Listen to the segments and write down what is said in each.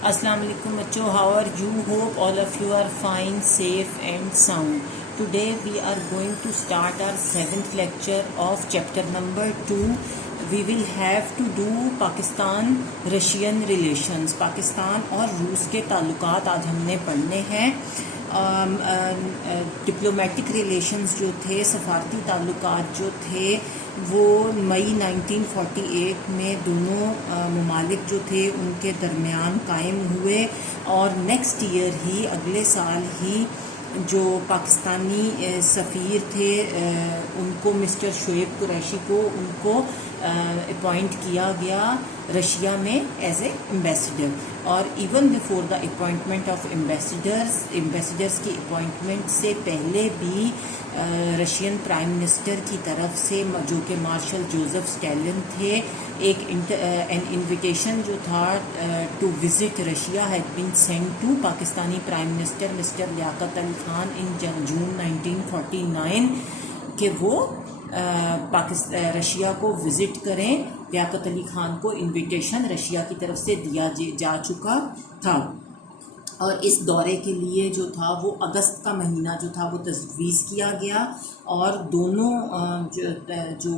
Assalamu alaikum bachcho, how are you? Hope all of you are fine, safe and sound. Today we are going to start our 7th lecture of chapter number 2. We will have to do Pakistan Russian relations. Pakistan और रूस के ताल्लुकात आज हमने पढ़ने हैं. Diplomatic relations जो थे, सफारती ताल्लुकात जो थे, वो मई 1948 में दोनों ममालिक जो थे उनके दरमियान कायम हुए और नेक्स्ट ईयर ही, अगले साल ही, जो पाकिस्तानी सफ़ीर थे उनको, मिस्टर शोएब कुरैशी को, उनको अपॉइंट किया गया रशिया में एज ए एम्बेसडर. और even before the appointment of ambassadors की अपॉइंटमेंट से पहले भी रशियन प्राइम मिनिस्टर की तरफ से, जो कि मार्शल जोसेफ स्टैलिन थे, एन इन्विटेशन जो था to visit Russia had been send to Pakistani prime minister mister Liaquat Ali Khan in June 1949 कि वो रशिया को विज़िट करें. लियाकत अली खान को इन्विटेशन रशिया की तरफ से दिया जा चुका था और इस दौरे के लिए जो था वो अगस्त का महीना जो था वो तजवीज़ किया गया. और दोनों जो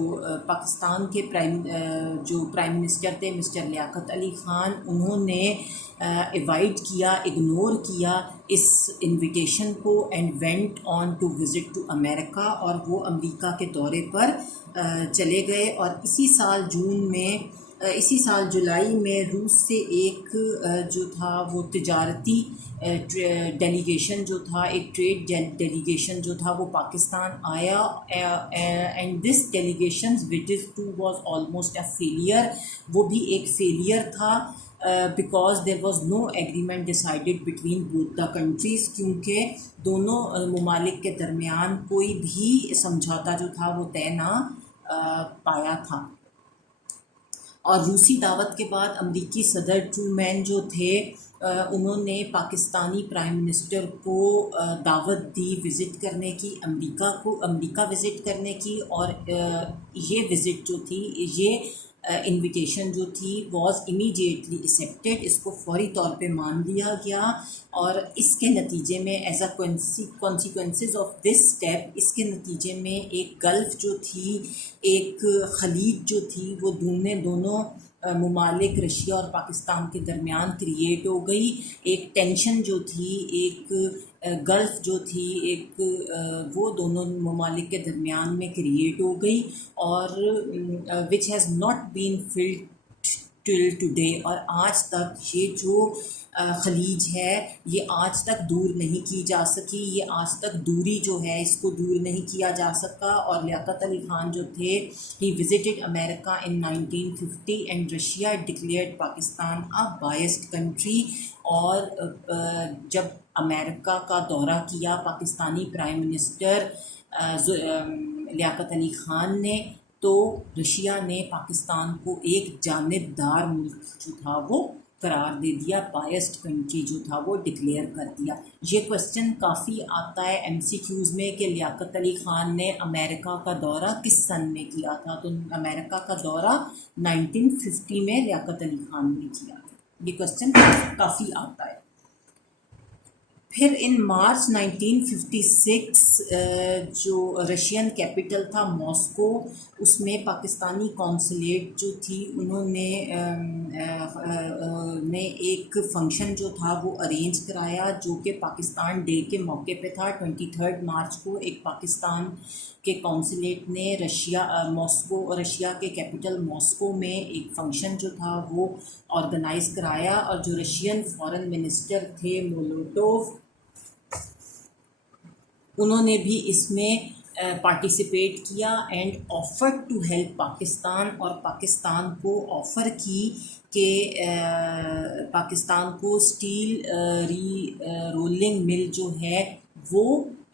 पाकिस्तान के प्राइम मिनिस्टर थे मिस्टर लियाकत अली खान, उन्होंने अवॉइड किया, इग्नोर किया इस इनविटेशन को and went on to visit to America, और वो अमेरिका के दौरे पर चले गए. और इसी साल जुलाई में रूस से एक जो था वो तिजारती डेलीगेशन जो था, एक ट्रेड डेलीगेशन जो था वो पाकिस्तान आया. And this delegation visit to was almost a failure. वो भी एक फेलियर था because there was no agreement decided between both the countries, क्योंकि दोनों ममालिक के दरमियान कोई भी समझौता जो था वो तय ना पाया था. और रूसी दावत के बाद अमरीकी सदर ट्रूमैन जो थे, उन्होंने पाकिस्तानी प्राइम मिनिस्टर को दावत दी विज़िट करने की, अमरीका विज़िट करने की. और ये विज़िट जो थी, ये इनविटेशन जो थी वाज इमीडिएटली एक्सेप्टेड. इसको फौरी तौर पे मान लिया गया और इसके नतीजे में, as a consequences of this step, इसके नतीजे में एक गल्फ़ जो थी, एक खलीज जो थी, वो दोनों ममालिक रशिया और पाकिस्तान के दरमियान क्रिएट हो गई. एक टेंशन जो थी, एक गल्फ़ जो थी, वो दोनों ममालिक के दरमियान में क्रिएट हो गई, और which has not been filled till today. और आज तक ये जो खलीज है, ये आज तक दूर नहीं की जा सकी. ये आज तक दूरी जो है, इसको दूर नहीं किया जा सका. और लियाकत अली खान जो थे, he visited America in 1950 and Russia declared Pakistan a biased country. और जब अमेरिका का दौरा किया पाकिस्तानी प्राइम मिनिस्टर लियाकत अली खान ने, तो रशिया ने पाकिस्तान को एक जानिबदार मुल्क जो था वो करार दे दिया, बायस्ड कंट्री जो था वो डिक्लेयर कर दिया. ये क्वेश्चन काफ़ी आता है MCQs में कि लियाकत अली खान ने अमेरिका का दौरा किस सन में किया था. तो अमेरिका का दौरा 1950 में लियाकत अली खान ने किया था. ये क्वेश्चन काफ़ी आता है. फिर इन मार्च 1956 जो रशियन कैपिटल था मॉस्को, उसमें पाकिस्तानी कौंसलेट जो थी, उन्होंने ने एक फ़ंक्शन जो था वो अरेंज कराया, जो कि पाकिस्तान डे के मौके पे था. 23 मार्च को एक पाकिस्तान के कौंसलेट ने रशिया के कैपिटल मॉस्को में एक फ़ंक्शन जो था वो ऑर्गेनाइज़ कराया. और जो रशियन फॉरेन मिनिस्टर थे मोलोटोव, उन्होंने भी इसमें पार्टिसिपेट किया and offer to help Pakistan. और पाकिस्तान को ऑफ़र की कि पाकिस्तान को स्टील रोलिंग मिल जो है वो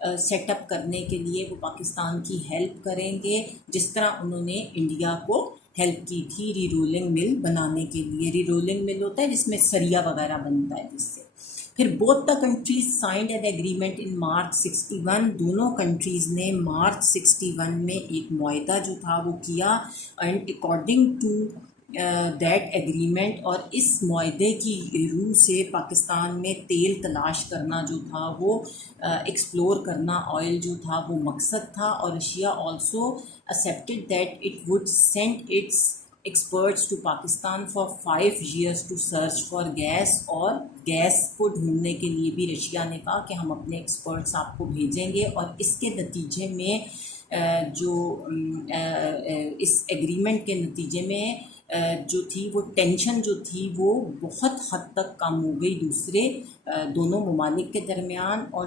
सेटअप करने के लिए वो पाकिस्तान की हेल्प करेंगे, जिस तरह उन्होंने इंडिया को हेल्प की थी री रोलिंग मिल बनाने के लिए. री रोलिंग मिल होता है जिसमें सरिया वगैरह बनता है, जिससे. फिर both the countries signed an agreement in March 61. दोनों कंट्रीज़ ने मार्च 61 में एक मुआहदा जो था वो किया. And according to that agreement, और इस मुआहदे की रूह से पाकिस्तान में तेल तलाश करना जो था वो एक्सप्लोर करना ऑयल जो था वो मकसद था। और Russia also accepted that it would send its experts to Pakistan for 5 years to search for gas, और गैस को ढूंढने के लिए भी रशिया ने कहा कि हम अपने एक्सपर्ट्स आपको भेजेंगे। और इसके नतीजे में जो इस एग्रीमेंट के नतीजे में जो थी वो टेंशन जो थी वो बहुत हद तक कम हो गई दूसरे दोनों ममालिक के दरमियान। और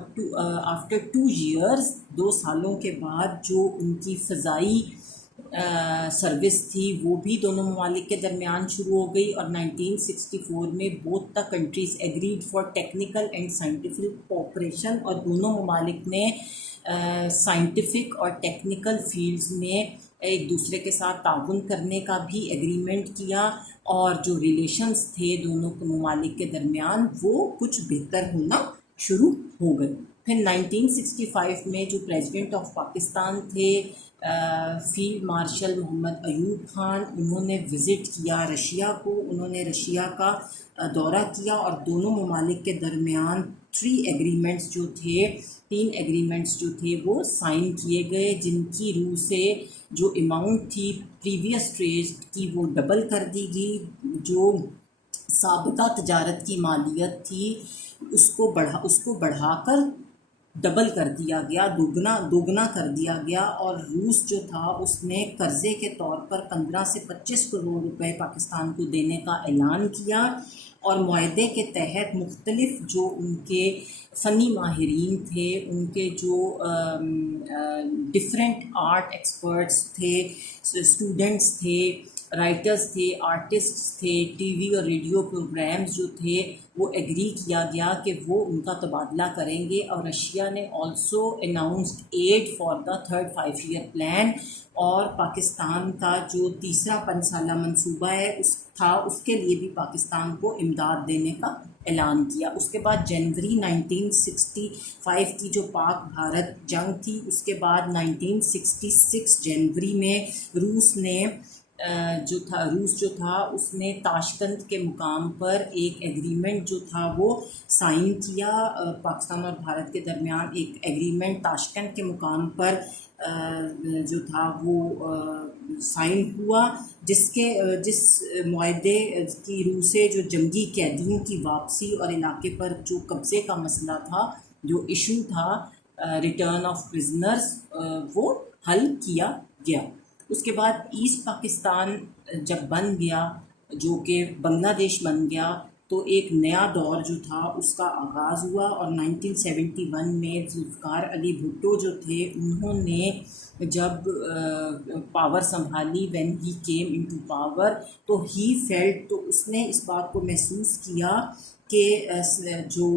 आफ्टर 2 years 2 सालों के बाद जो उनकी फ़ज़ाई सर्विस थी वो भी दोनों ममालिक के दरमियान शुरू हो गई। और 1964 में both the countries agreed for technical and scientific cooperation, और दोनों ममालिक ने साइंटिफिक और टेक्निकल फील्ड्स में एक दूसरे के साथ ताउन करने का भी एग्रीमेंट किया। और जो रिलेशंस थे दोनों ममालिक के दरमियान वो कुछ बेहतर होना शुरू हो गए। फिर 1965 में जो प्रेसिडेंट ऑफ पाकिस्तान थे फील्ड मार्शल मोहम्मद अयूब खान, उन्होंने विज़िट किया रशिया को। उन्होंने रशिया का दौरा किया और दोनों ममालिक के दरमियान 3 एग्रीमेंट्स जो थे 3 एग्रीमेंट्स जो थे वो साइन किए गए, जिनकी रूह से जो अमाउंट थी प्रीवियस ट्रेड की वो डबल कर दी गई। जो साबिता तजारत की मालियत थी उसको बढ़ाकर डबल कर दिया गया, दोगुना कर दिया गया। और रूस जो था उसने कर्ज़े के तौर पर 15 से 25 करोड़ रुपए पाकिस्तान को देने का ऐलान किया। और मुआहदे के तहत मुख्तलिफ जो उनके फ़नी माहिरीन थे, उनके जो डिफरेंट आर्ट एक्सपर्ट्स थे, स्टूडेंट्स थे, राइटर्स थे, आर्टिस्ट्स थे, टीवी और रेडियो प्रोग्राम्स जो थे वो एग्री किया गया कि वो उनका तबादला करेंगे। और रशिया ने also announced aid for the 3rd 5-year plan, और पाकिस्तान का जो तीसरा 5 साला मंसूबा है उसके लिए भी पाकिस्तान को इमदाद देने का ऐलान किया। उसके बाद जनवरी 1965 की जो पाक भारत जंग थी, उसके बाद 1966 जनवरी में रूस जो था उसने ताशकंद के मुकाम पर एक एग्रीमेंट जो था वो साइन किया। पाकिस्तान और भारत के दरमियान एक एग्रीमेंट ताशकंद के मुकाम पर जो था वो साइन हुआ, जिस मुआहदे की रूह से जो जंगी कैदियों की वापसी और इलाके पर जो कब्ज़े का मसला था, जो इशू था रिटर्न ऑफ प्रिजनर्स, वो हल किया गया। उसके बाद ईस्ट पाकिस्तान जब बन गया, जो कि बांग्लादेश बन गया, तो एक नया दौर जो था उसका आगाज़ हुआ। और 1971 में जुल्फ़िकार अली भुट्टो जो थे उन्होंने जब पावर संभाली, when he came into power, तो ही फेल्ट, तो उसने इस बात को महसूस किया कि जो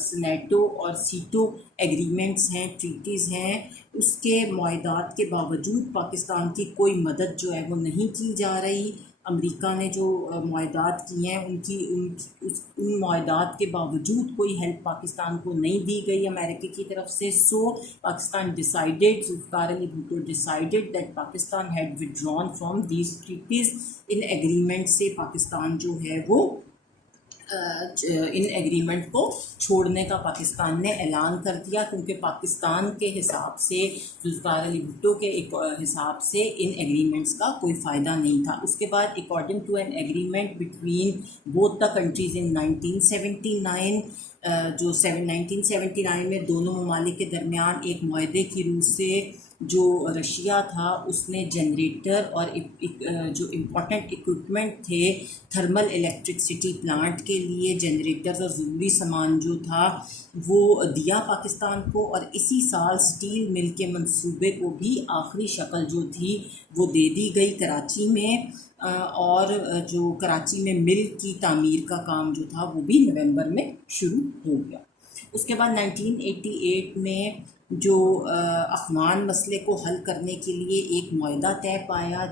सनेटो और सीटो एग्रीमेंट्स हैं, ट्रीटीज़ हैं, उसके मुआहदात के बावजूद पाकिस्तान की कोई मदद जो है वो नहीं की जा रही। अमेरिका ने जो मुआहदात किए हैं उन मुआहदात के बावजूद कोई हेल्प पाकिस्तान को नहीं दी गई अमेरिका की तरफ से। So Pakistan decided, Zulfikar Ali Bhutto decided that Pakistan had withdrawn from these treaties. इन एग्रीमेंट से पाकिस्तान जो है वो इन एग्रीमेंट को छोड़ने का पाकिस्तान ने ऐलान कर दिया, क्योंकि पाकिस्तान के हिसाब से, जुल्फ़िकार अली भुट्टो के हिसाब से इन एग्रीमेंट्स का कोई फ़ायदा नहीं था। उसके बाद according to an agreement between both the countries in 1979, जो 1979 में दोनों ममालिक के दरमियान एक मुआहदे की रूह से जो रशिया था उसने जनरेटर और जो इम्पोर्टेंट इक्विपमेंट थे थर्मल इलेक्ट्रिसिटी प्लांट के लिए, जनरेटर्स और ज़रूरी सामान जो था वो दिया पाकिस्तान को। और इसी साल स्टील मिल के मंसूबे को भी आखिरी शक्ल जो थी वो दे दी गई कराची में, और जो कराची में मिल की तामीर का काम जो था वो भी नवंबर में शुरू हो गया। उसके बाद 1988 में जो अफ़गान मसले को हल करने के लिए एक मुआहदा तय पाया,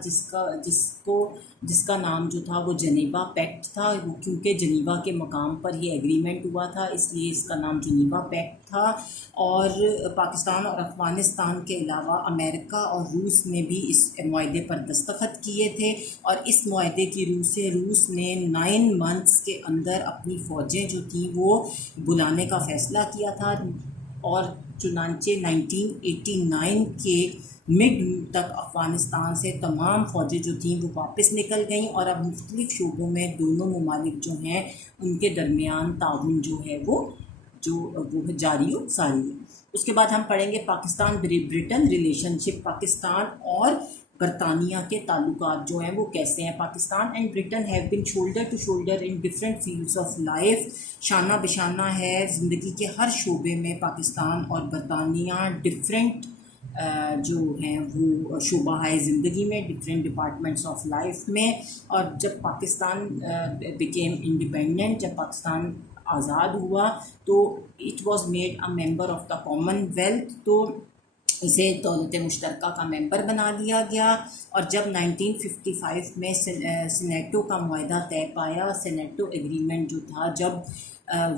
जिसका नाम जो था वो जनीवा पैक्ट था। वो क्योंकि जनीवा के मकाम पर ये एग्रीमेंट हुआ था, इसलिए इसका नाम जनीवा पैक्ट था। और पाकिस्तान और अफ़गानिस्तान के अलावा अमेरिका और रूस ने भी इस मुआहदे पर दस्तखत किए थे। और इस मुआहदे की रूस ने 9 मंथ्स के अंदर अपनी फ़ौजें जो थी वो बुलाने का फ़ैसला किया था। और चुनांचे 1989 के मिड तक अफ़गानिस्तान से तमाम फ़ौजें जो थीं वो वापस निकल गईं, और अब मुख्तलिफ़ शोबों में दोनों ममालिक जो हैं उनके दरमियान ताउन जो है वो जारी व सारी है। उसके बाद हम पढ़ेंगे पाकिस्तान ब्रिटेन रिलेशनशिप। पाकिस्तान और बरतानिया के ताल्लुकात जो हैं वो कैसे हैं। Pakistan and Britain have been shoulder to shoulder in different fields of life. शाना बिशाना है ज़िंदगी के हर शोबे में पाकिस्तान और बरतानिया डिफरेंट जो हैं वो शोबा है ज़िंदगी में, डिफरेंट डिपार्टमेंट्स ऑफ लाइफ में। और जब पाकिस्तान बिकेम इंडिपेंडेंट, जब पाकिस्तान आज़ाद हुआ तो it was made a member of the Commonwealth, तो इसे दौलत मुश्तरका का मेंबर बना लिया गया। और जब 1955 में सेनेटो का मुआहदा तय पाया, सेनेटो एग्रीमेंट जो था जब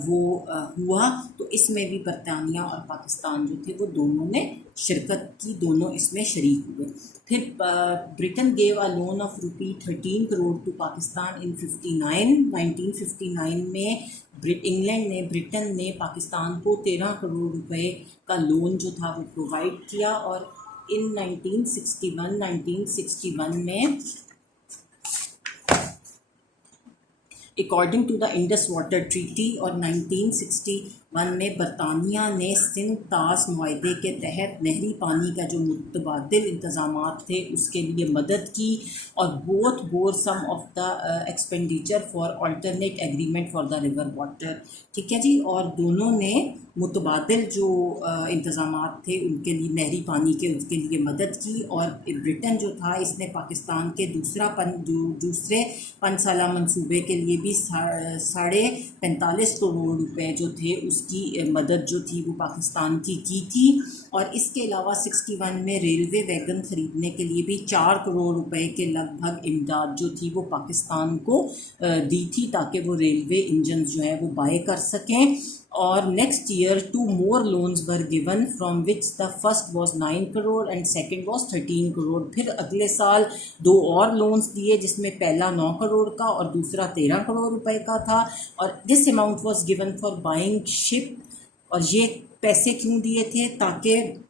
वो हुआ, तो इसमें भी बरतानिया और पाकिस्तान जो थे वो दोनों ने शिरकत की, दोनों इसमें शरीक हुए। फिर Britain gave a loan of ₹13 crore to Pakistan in 1959 में ब्रिटेन ने पाकिस्तान को 13 करोड़ रुपए का लोन जो था वो प्रोवाइड किया। और इन 1961 में according to the Indus water treaty, और 1961 में बरतानिया ने सिंध तास मुआहदे के तहत नहरी पानी का जो मुतबादिल इंतज़ामात थे उसके लिए मदद की। और both bore some of the expenditure for alternate agreement for the river water. ठीक है जी। और दोनों ने मुतबादिल जो इंतज़ामात थे उनके लिए, नहरी पानी के, उसके लिए मदद की। और ब्रिटेन जो था इसने पाकिस्तान के दूसरे 5 साला मंसूबे के लिए भी 45 करोड़ रुपए जो थे उसकी मदद जो थी वो पाकिस्तान की थी। और इसके अलावा 61 में रेलवे वैगन ख़रीदने के लिए भी 4 करोड़ रुपए के लगभग इमदाद जो थी वो पाकिस्तान को दी थी, ताकि वो रेलवे इंजन जो है वो बाय कर सकें। और next year 2 more loans were given, from which the first was 9 crore and second was 13 crore. फिर अगले साल 2 और लोन्स दिए, जिसमें पहला 9 करोड़ का और दूसरा 13 करोड़ रुपए का था। और this amount was given for buying ship. और ये पैसे क्यों दिए थे? ताकि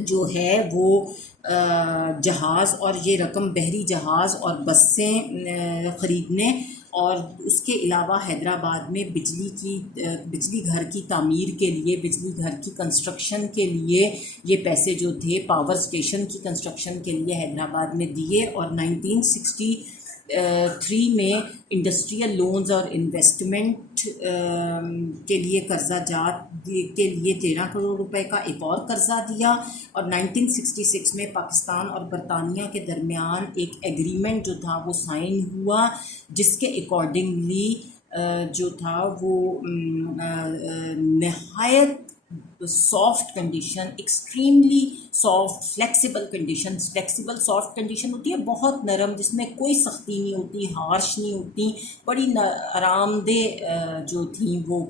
जो है वो जहाज़, और ये रकम बहरी जहाज़ और बसें ख़रीदने, और उसके अलावा हैदराबाद में बिजली घर की तामीर के लिए, बिजली घर की कंस्ट्रक्शन के लिए ये पैसे जो थे पावर स्टेशन की कंस्ट्रक्शन के लिए हैदराबाद में दिए। और 1963 में इंडस्ट्रियल लोन्स और इन्वेस्टमेंट के लिए कर्जा जात के लिए 13 करोड़ रुपए का एक और कर्जा दिया। और 1966 में पाकिस्तान और बरतानिया के दरमियान एक एग्रीमेंट जो था वो साइन हुआ, जिसके अकॉर्डिंगली जो था वो नहायत soft condition, extremely soft flexible soft condition होती है, बहुत नरम, जिसमें कोई सख्ती नहीं होती, हार्श नहीं होती, बड़ी आरामदेह जो थी वो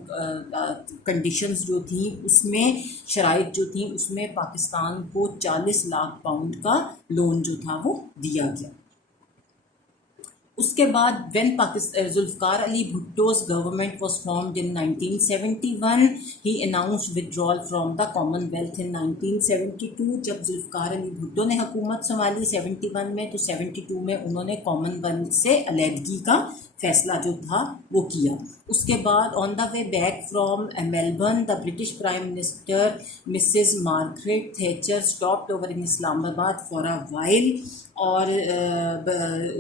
कंडीशंस जो थी उसमें, शराइत जो थी उसमें पाकिस्तान को 40 लाख पाउंड का लोन जो था वो दिया गया। उसके बाद when Zulfikar Ali Bhutto's government was formed in 1971, he announced withdrawal from the Commonwealth in 1972। जब जुल्फ़िकार अली भुट्टो ने हुकूमत संभाली 71 में, तो 72 में उन्होंने कॉमनवेल्थ से अलहदगी का फैसला जो था वो किया। उसके बाद on the way back from Melbourne, the British prime minister Mrs Margaret Thatcher stopped over in Islamabad for a while. और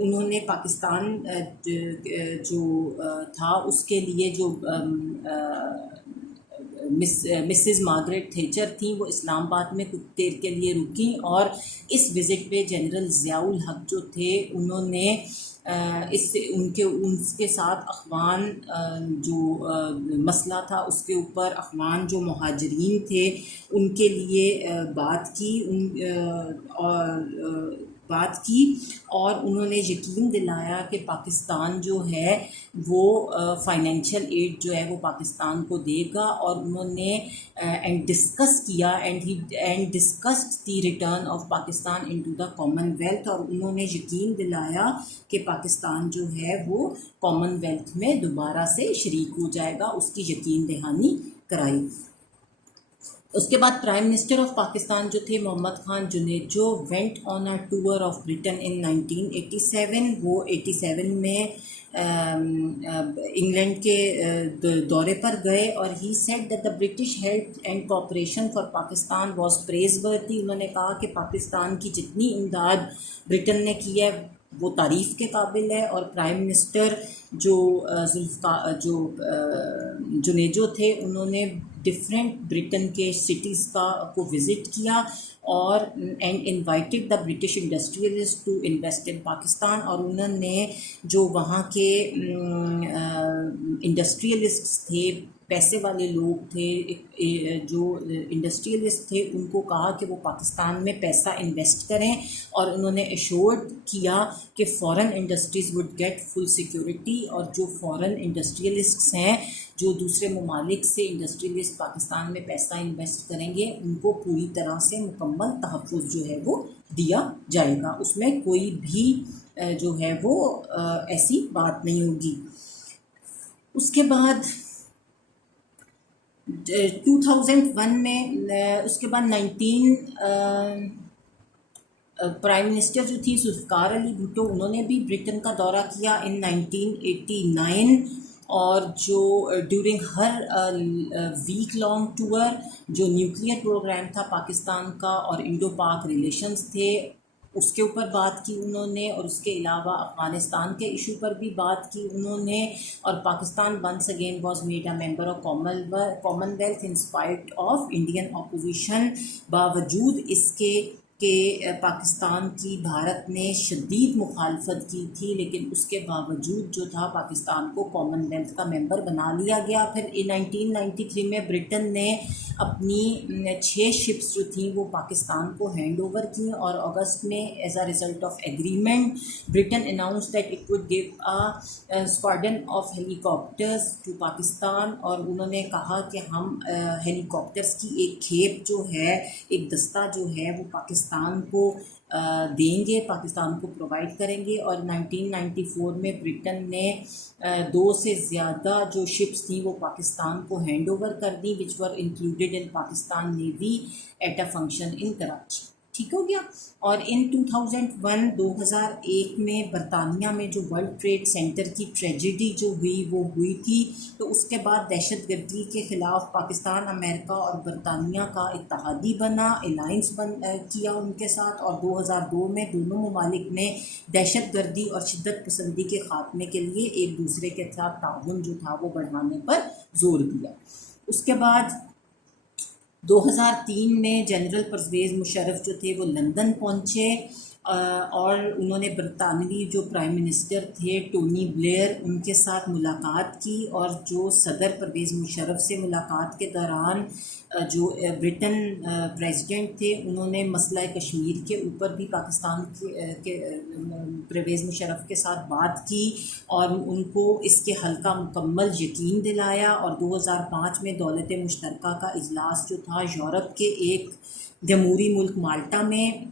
उन्होंने पाकिस्तान जो था उसके लिए जो मिसेस मार्गरेट थैचर थी वो इस्लामाबाद में कुछ देर के लिए रुकी। और इस विज़िट पे जनरल ज़ियाउल हक जो थे उन्होंने इससे उनके साथ अफ़गान जो मसला था उसके ऊपर अफ़गान जो मुहाजिरीन थे उनके लिए बात की और उन्होंने यकीन दिलाया कि पाकिस्तान जो है वो फाइनेंशियल एड जो है वो पाकिस्तान को देगा और उन्होंने एंड डिस्कस किया and discussed the return of Pakistan into the Commonwealth और उन्होंने यकीन दिलाया कि पाकिस्तान जो है वो कॉमनवेल्थ में दोबारा से शरीक हो जाएगा, उसकी यकीन दहानी कराई। उसके बाद प्राइम मिनिस्टर ऑफ पाकिस्तान जो थे Mohammad Khan Junejo went on a tour of Britain in 1987। वो 87 में इंग्लैंड के दौरे पर गए और he said that the British help and cooperation for Pakistan was प्रेजवर्दी। उन्होंने कहा कि पाकिस्तान की जितनी इमदाद ब्रिटेन ने की है वो तारीफ़ के काबिल है। और प्राइम मिनिस्टर जो जुनेजो थे उन्होंने डिफरेंट ब्रिटेन के सिटीज़ को विज़िट किया और and invited the British industrialist to invest in Pakistan. और उन्होंने जो वहाँ के इंडस्ट्रियलिस्ट थे, पैसे वाले लोग थे, जो इंडस्ट्रियलिस्ट थे, उनको कहा कि वो पाकिस्तान में पैसा इन्वेस्ट करें और उन्होंने एश्योर्ड किया कि foreign industries would get full security और जो फ़ॉरेन इंडस्ट्रियलिस्ट्स हैं जो दूसरे ममालिक से इंडस्ट्रियलिस्ट पाकिस्तान में पैसा इन्वेस्ट करेंगे उनको पूरी तरह से मुकम्मल तहफ़्फ़ुज़ जो है वो दिया जाएगा, उसमें कोई भी जो है वो ऐसी बात नहीं होगी। उसके बाद 2001 में उसके बाद 19 प्राइम मिनिस्टर जो थी जुल्फ़िकार अली भुट्टो उन्होंने भी ब्रिटेन का दौरा किया इन 1989 और जो during her week long tour जो न्यूक्लियर प्रोग्राम था पाकिस्तान का और इंडो पाक रिलेशंस थे उसके ऊपर बात की उन्होंने और उसके अलावा अफ़गानिस्तान के इशू पर भी बात की उन्होंने। और Pakistan once again was made a member of Commonwealth in spite of Indian opposition. बावजूद इसके कि पाकिस्तान की भारत ने शदीद मुखालफत की थी लेकिन उसके बावजूद जो था पाकिस्तान को कॉमनवेल्थ का मेंबर बना लिया गया। फिर 1993 में ब्रिटेन ने अपनी 6 शिप्स जो थी वो पाकिस्तान को हैंड ओवर की और अगस्त में as a result of agreement Britain announce that it would give a squadron of helicopters to Pakistan. और उन्होंने कहा कि हम हेलीकॉप्टर्स की एक खेप जो है, एक दस्ता जो है वो पाकिस्तान को देंगे, पाकिस्तान को प्रोवाइड करेंगे। और 1994 में ब्रिटेन ने 2 से ज़्यादा जो शिप्स थी वो पाकिस्तान को हैंड ओवर कर दी which were included in Pakistan navy at a function in Karachi. ठीक हो गया। और इन 2001 में बरतानिया में जो वर्ल्ड ट्रेड सेंटर की ट्रेजेडी जो हुई वो हुई थी, तो उसके बाद दहशतगर्दी के ख़िलाफ़ पाकिस्तान, अमेरिका और बरतानिया का इत्तेहादी बना, अलायंस किया उनके साथ। और 2002 में दोनों ममालिक ने दहशतगर्दी और शिद्दत पसंदी के ख़ात्मे के लिए एक दूसरे के साथ ताउन जो था वो बढ़ाने पर जोर दिया। उसके बाद 2003 में जनरल परवेज़ मुशर्रफ जो थे वो लंदन पहुँचे और उन्होंने बरतानवी जो प्राइम मिनिस्टर थे टोनी ब्लेयर उनके साथ मुलाकात की। और जो सदर परवेज़ मुशर्रफ से मुलाकात के दौरान जो ब्रिटेन प्रेसिडेंट थे उन्होंने मसला कश्मीर के ऊपर भी पाकिस्तान के परवेज़ मुशर्रफ के साथ बात की और उनको इसके हल का मुकम्मल यकीन दिलाया। और 2005 में दौलत मुश्तरका का इजलास जो था यूरोप के एक जमहूरी मुल्क माल्टा में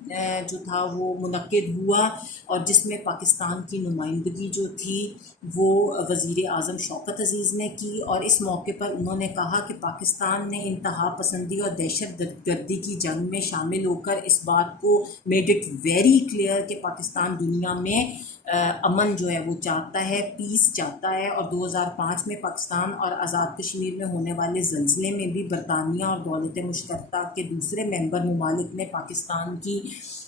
जो था वो मुनक्किद हुआ और जिसमें पाकिस्तान की नुमाइंदगी जो थी वो वज़ीर आज़म शौकत अज़ीज़ ने की। और इस मौके पर उन्होंने कहा कि पाकिस्तान ने इंतहा पसंदी और दहशतगर्दी की जंग में शामिल होकर इस बात को मेड इट वेरी क्लियर कि पाकिस्तान दुनिया में अमन जो है वो चाहता है, पीस चाहता है। और 2005 में पाकिस्तान और आज़ाद कश्मीर में होने वाले ज़ल्ज़ले में भी बरतानिया और दौलत मुश्तरका के दूसरे मेंबर मेंबर ममालिक ने पाकिस्तान की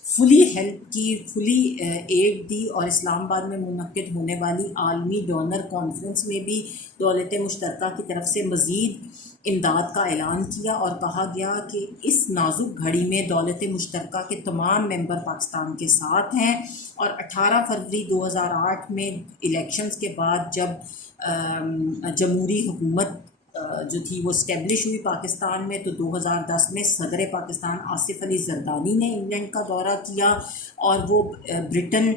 फुली हेल्प की, फुली एड दी और इस्लामाबाद में मुनक्किद होने वाली आलमी डोनर कॉन्फ्रेंस में भी दौलत मुश्तरका की तरफ से मज़ीद इमदाद का ऐलान किया और कहा गया कि इस नाजुक घड़ी में दौलत मुश्तरका के तमाम मेंबर पाकिस्तान के साथ हैं। और 18 फरवरी 2008 में इलेक्शंस के बाद जब जमहूरी हुकूमत जो थी वो इस्टेब्लिश हुई पाकिस्तान में, तो 2010 में सदर पाकिस्तान आसिफ अली जरदानी ने इंग्लैंड का दौरा किया और वो ब्रिटेन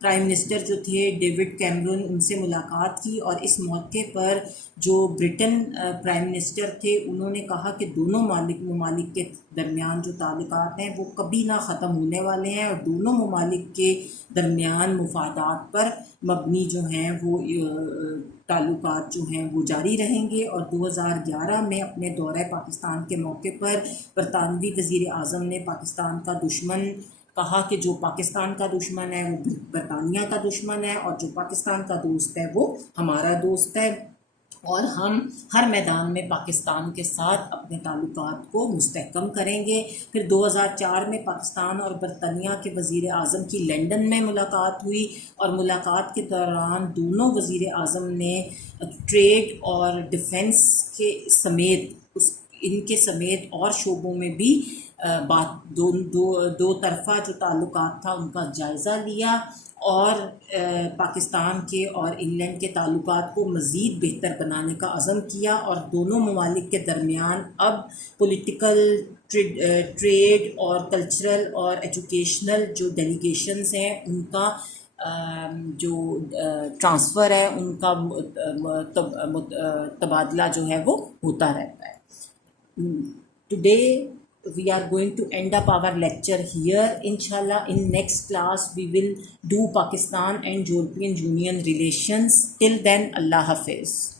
प्राइम मिनिस्टर जो थे डेविड कैमरून उनसे मुलाकात की। और इस मौके पर जो ब्रिटेन प्राइम मिनिस्टर थे उन्होंने कहा कि दोनों ममालिक के दरमियान जो ताल्लुकात हैं वो कभी ना ख़त्म होने वाले हैं और दोनों ममालिक के दरमियान मुफादात पर मबनी जो हैं वो ताल्लुकात जो हैं वो जारी रहेंगे। और 2011 में अपने दौरे पाकिस्तान के मौके पर बरतानवी वज़ीर आज़म ने पाकिस्तान का दुश्मन कहा कि जो पाकिस्तान का दुश्मन है वो बरतानिया का दुश्मन है और जो पाकिस्तान का दोस्त है वो हमारा दोस्त है और हम हर मैदान में पाकिस्तान के साथ अपने ताल्लुकात को मुस्तहकम करेंगे। फिर 2004 में पाकिस्तान और बरतानिया के वज़ीर आज़म की लंदन में मुलाकात हुई और मुलाकात के दौरान दोनों वज़ीर आज़म ने ट्रेड और डिफेंस के समेत इनके समेत और शोबों में भी बात दो तरफ़ा जो ताल्लुकात था उनका जायज़ा लिया और पाकिस्तान के और इंग्लैंड के ताल्लुकात को मज़ीद बेहतर बनाने का अज़म किया। और दोनों ममालिक के दरमियान अब पॉलिटिकल, ट्रेड और कल्चरल और एजुकेशनल जो डेलीगेशंस हैं उनका जो ट्रांसफ़र है उनका तबादला जो है वो होता रहता है। Today we are going to end up our lecture here. Inshallah, in next class we will do Pakistan and European Union relations. Till then, Allah Hafiz.